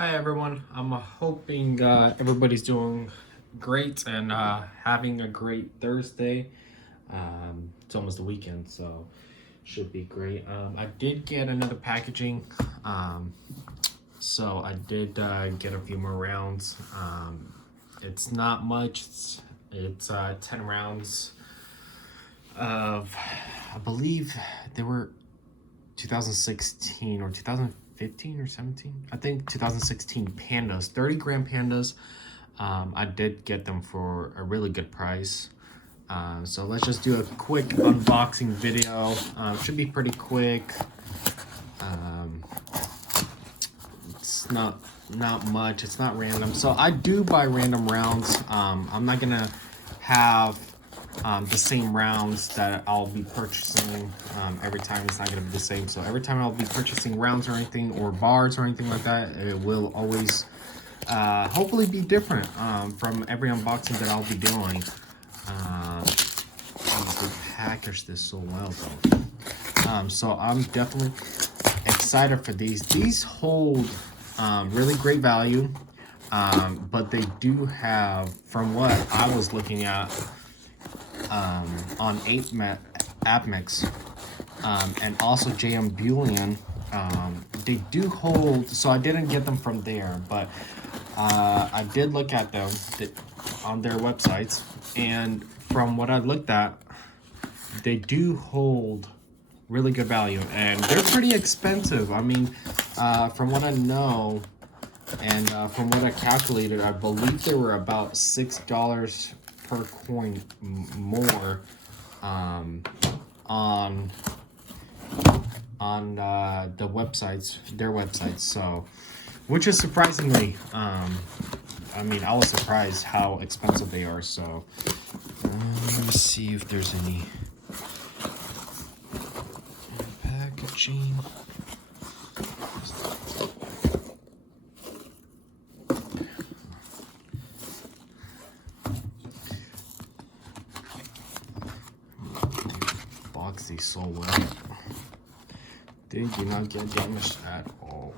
Hi everyone. I'm hoping everybody's doing great and having a great Thursday. It's almost the weekend, so should be great. I did get another packaging, um, so I did get a few more rounds. It's not much. It's 10 rounds of, I believe they were 2016 or 2015 or 17. I think 2016 Pandas, 30-gram Pandas. I did get them for a really good price. So let's just do a quick unboxing video. Should be pretty quick. Um, it's not much. It's not random. So I do buy random rounds. I'm not gonna have the same rounds that I'll be purchasing every time. It's not going to be the same. So every time I'll be purchasing rounds or anything, or bars or anything like that, it will always hopefully be different from every unboxing that I'll be doing. They packaged this so well though. So I'm definitely excited for these. These hold really great value, but they do have, from what I was looking at, on Apmex, and also JM Bullion, they do hold. So I didn't get them from there, but I did look at them on their websites, and from what I looked at, they do hold really good value, and they're pretty expensive. I mean, from what I know, and from what I calculated, I believe they were about $6 per coin more on the websites, their websites. So, which is surprisingly, I mean, I was surprised how expensive they are. So, let me see if there's any packaging. Box these so well. They do not get damaged at all.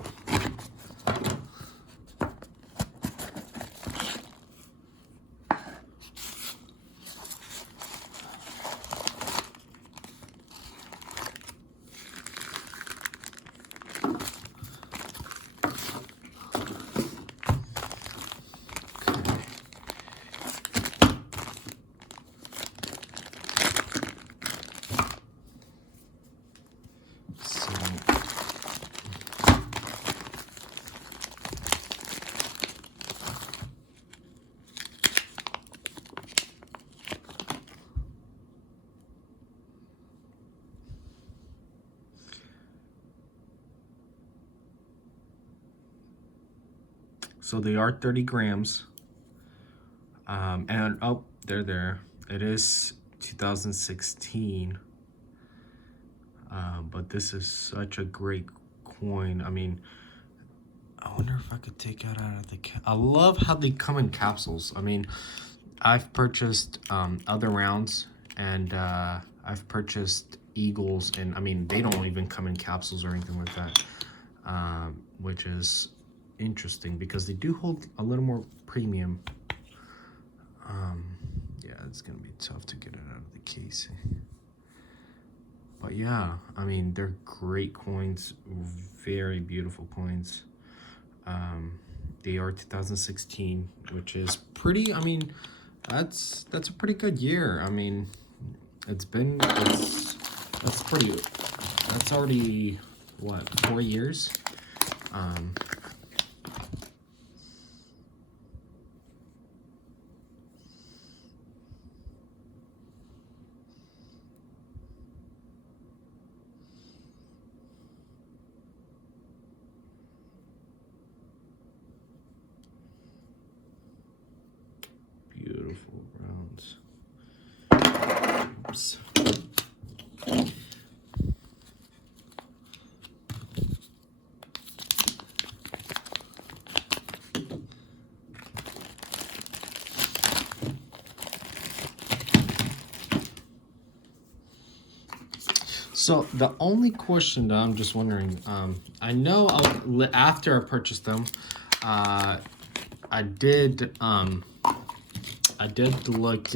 So they are 30 grams. And oh, they're there. It is 2016. But this is such a great coin. I mean, I wonder if I could take it out of the I love how they come in capsules. I mean, I've purchased other rounds, and I've purchased Eagles, and I mean, they don't even come in capsules or anything like that, which is interesting because they do hold a little more premium. Yeah, it's gonna be tough to get it out of the casing. But yeah, I mean, they're great coins, very beautiful coins. They are 2016, which is pretty, I mean, that's a pretty good year. I mean, that's already, what, 4 years? Beautiful rounds. Oops. So the only question that I'm just wondering, I know after I purchased them, I did look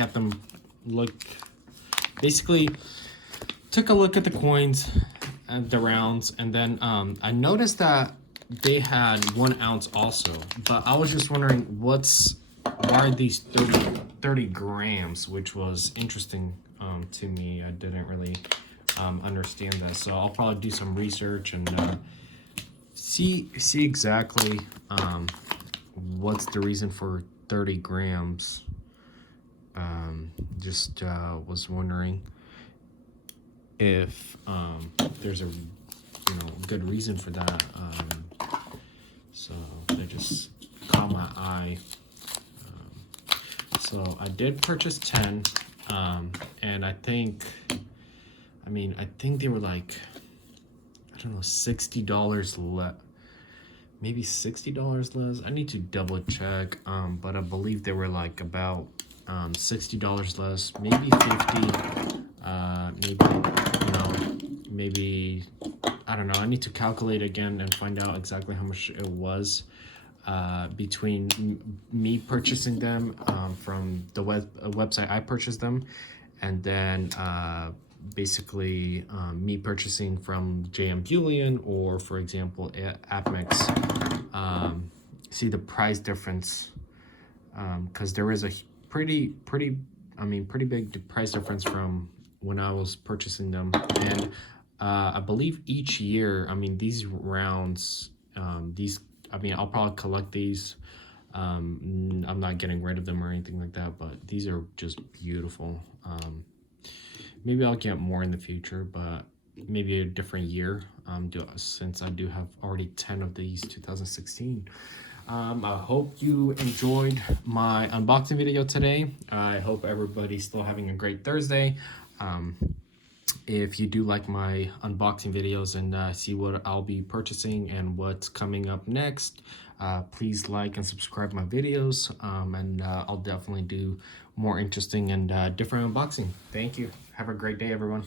at them, basically took a look at the coins and the rounds, and then I noticed that they had 1 ounce also, but I was just wondering why are these 30 grams, which was interesting to me. I didn't really understand that, so I'll probably do some research and see exactly what's the reason for 30 grams. Just was wondering if there's a good reason for that. So they just caught my eye. So I did purchase 10, and I think they were like, I don't know, $60 less, maybe $60 less. I need to double check, but I believe they were like about $60 less, maybe 50, maybe I don't know. I need to calculate again and find out exactly how much it was between me purchasing them from the website I purchased them, and then basically me purchasing from JM Bullion, or for example Apmex. See the price difference, because there is a pretty big price difference from when I was purchasing them. And I believe each year, these rounds, I'll probably collect these. I'm not getting rid of them or anything like that, but these are just beautiful. Maybe I'll get more in the future, but maybe a different year, since I do have already 10 of these 2016. I hope you enjoyed my unboxing video today. I hope everybody's still having a great Thursday. If you do like my unboxing videos and see what I'll be purchasing and what's coming up next, please like and subscribe my videos, and I'll definitely do more interesting and different unboxing. Thank you. Have a great day, everyone.